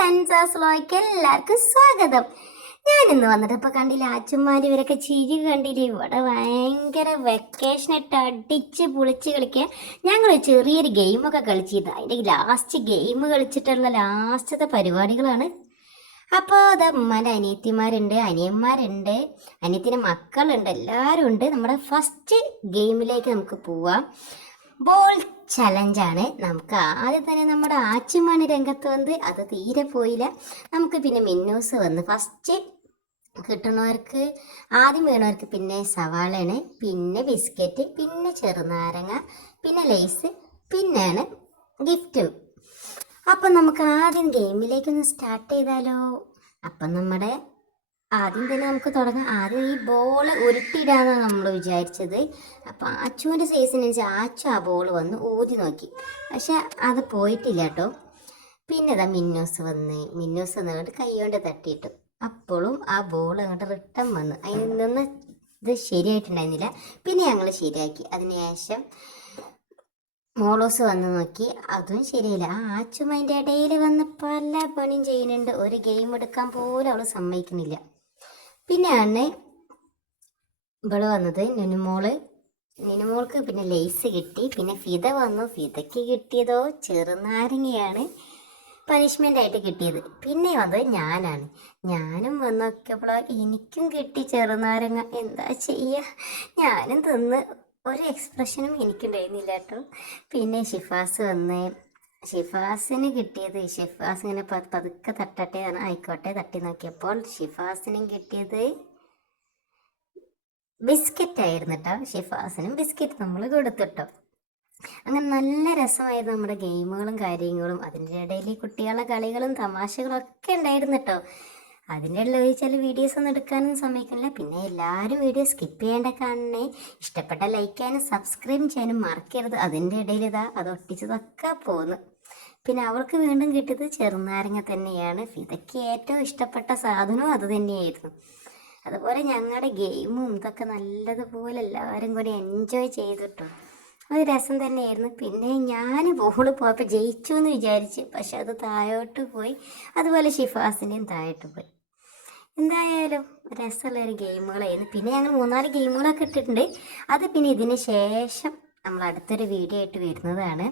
സൻസാസിലേക്ക് എല്ലാവർക്കും സ്വാഗതം. ഞാൻ ഇന്ന് വന്നിട്ട് കണ്ടില്ല അച്ഛന്മാര് ഇവരൊക്കെ ചിരി കണ്ടില്ല? ഇവിടെ ഭയങ്കര വെക്കേഷൻ ഇട്ട് അടിച്ച് പൊളിച്ച് കളിക്കുക ഞങ്ങൾ ചെറിയൊരു ഗെയിമൊക്കെ കളിച്ചിരുന്നു. അതിന്റെ ലാസ്റ്റ് ഗെയിം കളിച്ചിട്ടുള്ള ലാസ്റ്റത്തെ പരിപാടികളാണ്. അപ്പോൾ അത് അമ്മന്റെ അനിയത്തിമാരുണ്ട് അനിയന്മാരുണ്ട് അനിയത്തിന്റെ മക്കളുണ്ട് എല്ലാവരും ഉണ്ട് നമ്മുടെ ഫസ്റ്റ് ഗെയിമിലേക്ക് നമുക്ക് പോവാം. ബോൾ ചലഞ്ചാണ് നമുക്ക് ആദ്യം തന്നെ നമ്മുടെ ആച്ചുമണി രംഗത്ത് വന്ന് അത് തീരെ പോയില്ല. നമുക്ക് പിന്നെ മിന്നൂസ് വന്ന് ഫസ്റ്റ് കിട്ടുന്നവർക്ക് ആദ്യം വീണവർക്ക് പിന്നെ സവാളയാണ് പിന്നെ ബിസ്ക്കറ്റ് പിന്നെ ചെറുനാരങ്ങ പിന്നെ ലേസ് പിന്നെയാണ് ഗിഫ്റ്റ് അപ്പം നമുക്ക് ആദ്യം ഗെയിമിലേക്കൊന്ന് സ്റ്റാർട്ട് ചെയ്താലോ? അപ്പം നമ്മുടെ ആദ്യം തന്നെ നമുക്ക് തുടങ്ങാം. ആദ്യം ഈ ബോൾ ഉരുട്ടിയിടാന്നാണ് നമ്മൾ വിചാരിച്ചത്. അപ്പം അച്ചുവിന്റെ സൈസിനനുസരിച്ച് ആച്ചു ആ ബോൾ വന്ന് ഊതി നോക്കി. പക്ഷെ അത് പോയിട്ടില്ല കേട്ടോ. പിന്നെ അതാ മിന്നോസ് വന്ന്. മിന്നൂസ് വന്നിട്ട് കൈ കൊണ്ട് തട്ടിയിട്ടു. അപ്പോഴും ആ ബോൾ അങ്ങോട്ട് റിട്ടേൺ വന്നു. അതിൽ നിന്ന് ഇത് ശരിയായിട്ടുണ്ടായിരുന്നില്ല. പിന്നെ ഞങ്ങൾ ശരിയാക്കി. അതിനുശേഷം മോളോസ് വന്ന് നോക്കി. അതും ശരിയില്ല ആ ആച്ചും അതിന്റെ ഇടയിൽ വന്ന് പല പണിയും ചെയ്യുന്നുണ്ട്. ഒരു ഗെയിം എടുക്കാൻ പോലും അവൾ സമ്മതിക്കുന്നില്ല. പിന്നെയാണ് ഇവൾ വന്നത് നുനുമോൾ. നുനുമോൾക്ക് പിന്നെ ലേസ് കിട്ടി. പിന്നെ ഫിത വന്നു. ഫിതയ്ക്ക് കിട്ടിയതോ ചെറുനാരങ്ങയാണ് പനിഷ്മെന്റ് ആയിട്ട് കിട്ടിയത്. പിന്നെ വന്നത് ഞാനാണ്. ഞാനും വന്നൊക്കെപ്പോഴോ എനിക്കും കിട്ടി ചെറുനാരങ്ങ. എന്താ ചെയ്യുക ഞാനും തിന്ന്. ഒരു എക്സ്പ്രഷനും എനിക്കുണ്ടായിരുന്നില്ല കേട്ടോ. പിന്നെ ഷിഫാസ് വന്ന് ഷിഫാസിന് കിട്ടിയത് ഷിഫാസ് ഇങ്ങനെ പതുക്കെ തട്ടട്ടെ ആയിക്കോട്ടെ തട്ടി നോക്കിയപ്പോൾ ഷിഫാസിനും കിട്ടിയത് ബിസ്ക്കറ്റ് ആയിരുന്നു കേട്ടോ ഷിഫാസിനും ബിസ്ക്കറ്റ് നമ്മൾ കൊടുത്തിട്ടോ. അങ്ങനെ നല്ല രസമായിരുന്നു നമ്മുടെ ഗെയിമുകളും കാര്യങ്ങളും. അതിന്റെ ഇടയിൽ കുട്ടികളുടെ കളികളും തമാശകളും ഒക്കെ ഉണ്ടായിരുന്നു കേട്ടോ അതിന്റെ ഉള്ളത് ചില വീഡിയോസ് ഒന്നും എടുക്കാനൊന്നും സമ്മതിക്കുന്നില്ല പിന്നെ എല്ലാവരും വീഡിയോ സ്കിപ്പ് ചെയ്യേണ്ട കാണണേ. ഇഷ്ടപ്പെട്ട ലൈക്ക് സബ്സ്ക്രൈബ് ചെയ്യാനും മറക്കരുത്. അതിന്റെ ഇടയിൽ ഇതാ അത് ഒട്ടിച്ചതൊക്കെ പോന്നു. പിന്നെ അവൾക്ക് വീണ്ടും കിട്ടിയത് ചെറുനാരങ്ങ തന്നെയാണ്. ഇതൊക്കെ ഏറ്റവും ഇഷ്ടപ്പെട്ട സാധനവും അത് തന്നെയായിരുന്നു. അതുപോലെ ഞങ്ങളുടെ ഗെയിമും ഇതൊക്കെ നല്ലതുപോലെ എല്ലാവരും കൂടി എൻജോയ് ചെയ്തിട്ടു. അത് രസം തന്നെയായിരുന്നു. പിന്നെ ഞാൻ ബോൾ പോയപ്പോൾ ജയിച്ചു എന്ന് വിചാരിച്ച്. പക്ഷെ അത് താഴോട്ട് പോയി. അതുപോലെ ഷിഫാസിനെയും താഴോട്ട് പോയി. എന്തായാലും രസമുള്ള ഒരു ഗെയിമുകളായിരുന്നു. പിന്നെ ഞങ്ങൾ മൂന്നാൽ ഗെയിമുകളൊക്കെ ഇട്ടിട്ടുണ്ട്. അത് പിന്നെ ഇതിന് ശേഷം നമ്മൾ അടുത്തൊരു വീഡിയോ ആയിട്ട് വരുന്നതാണ്.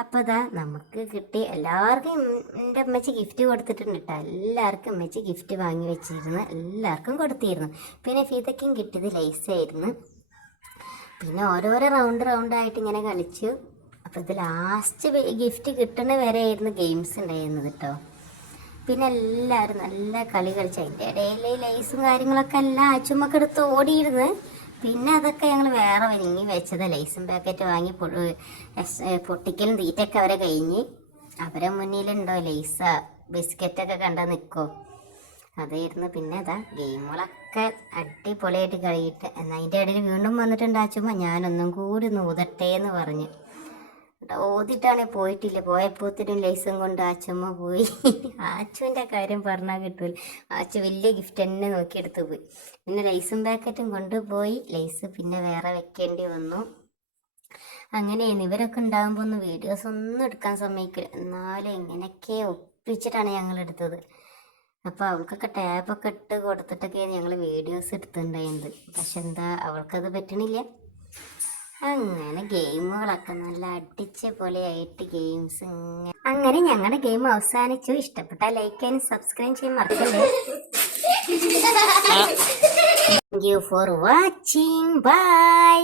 അപ്പോൾ ഇതാ നമുക്ക് കിട്ടി എല്ലാവർക്കും എന്റെ അമ്മച്ചി ഗിഫ്റ്റ് കൊടുത്തിട്ടുണ്ട് കേട്ടോ. എല്ലാവർക്കും അമ്മച്ചി ഗിഫ്റ്റ് വാങ്ങി വെച്ചിരുന്നു. എല്ലാവർക്കും കൊടുത്തിരുന്നു. പിന്നെ ഫീതയ്ക്കും കിട്ടിയത് ലൈസായിരുന്നു പിന്നെ ഓരോരോ റൗണ്ട് റൗണ്ടായിട്ട് ഇങ്ങനെ കളിച്ചു. അപ്പോൾ ഇത് ലാസ്റ്റ് ഗിഫ്റ്റ് കിട്ടണ വരെ ആയിരുന്നു ഗെയിംസ് ഉണ്ടായിരുന്നത് കേട്ടോ. പിന്നെ എല്ലാവരും നല്ല കളി കളിച്ചു അതിന്റെ ഇടയിൽ ലൈസും കാര്യങ്ങളൊക്കെ എല്ലാം അച്ചുമ്മക്ക് എടുത്ത് ഓടിയിരുന്നു. പിന്നെ അതൊക്കെ ഞങ്ങൾ വേറെ ഒരുങ്ങി വെച്ചത്. ലൈസും പാക്കറ്റ് വാങ്ങി പൊട്ടിക്കലും തീറ്റൊക്കെ അവരെ കഴിഞ്ഞ്. അവരെ മുന്നിലുണ്ടോ ലൈസ ബിസ്ക്കറ്റൊക്കെ കണ്ട നിൽക്കോ അതായിരുന്നു പിന്നെ അതാ ഗെയിമുകളൊക്കെ അടിപൊളിയായിട്ട് കളിയിട്ട്. എന്നാൽ അതിന്റെ ഇടയിൽ വീണ്ടും വന്നിട്ടുണ്ട് ഞാനൊന്നും കൂടി നൂതട്ടേ എന്ന് പറഞ്ഞു. എന്നിട്ട് ഓതിട്ടാണെ പോയിട്ടില്ല. പോയപ്പോത്തിനും ലൈസും കൊണ്ട് ആച്ചമ്മ പോയി. ആച്ചുവിന്റെ കാര്യം പറഞ്ഞാൽ കിട്ടൂല. ആച്ചു വലിയ ഗിഫ്റ്റ് തന്നെ നോക്കിയെടുത്ത് പോയി. പിന്നെ ലൈസും പാക്കറ്റും കൊണ്ടുപോയി. ലൈസ് പിന്നെ വേറെ വെക്കേണ്ടി വന്നു. അങ്ങനെയാണ് ഇവരൊക്കെ ഉണ്ടാകുമ്പോൾ ഒന്ന് വീഡിയോസ് ഒന്നും എടുക്കാൻ സമ്മതിക്കില്ല. എന്നാലും എങ്ങനെയൊക്കെ ഒപ്പിച്ചിട്ടാണ് ഞങ്ങൾ എടുത്തത്. അപ്പോൾ അവൾക്കൊക്കെ ടാബൊക്കെ ഇട്ട് കൊടുത്തിട്ടൊക്കെയാണ് ഞങ്ങൾ വീഡിയോസ് എടുത്തിട്ടുണ്ടായിരുന്നത്. പക്ഷെ എന്താ അവൾക്കത് പറ്റണില്ല. അങ്ങനെ ഗെയിമുകളൊക്കെ നല്ല അടിച്ച പോലെയായിട്ട് ഗെയിംസ് അങ്ങനെ ഞങ്ങളുടെ ഗെയിം അവസാനിച്ചു. ഇഷ്ടപ്പെട്ട ലൈക്ക് ചെയ്യാനും സബ്സ്ക്രൈബ് ചെയ്യാൻ മറക്കല്ലേ? Thank you for watching bye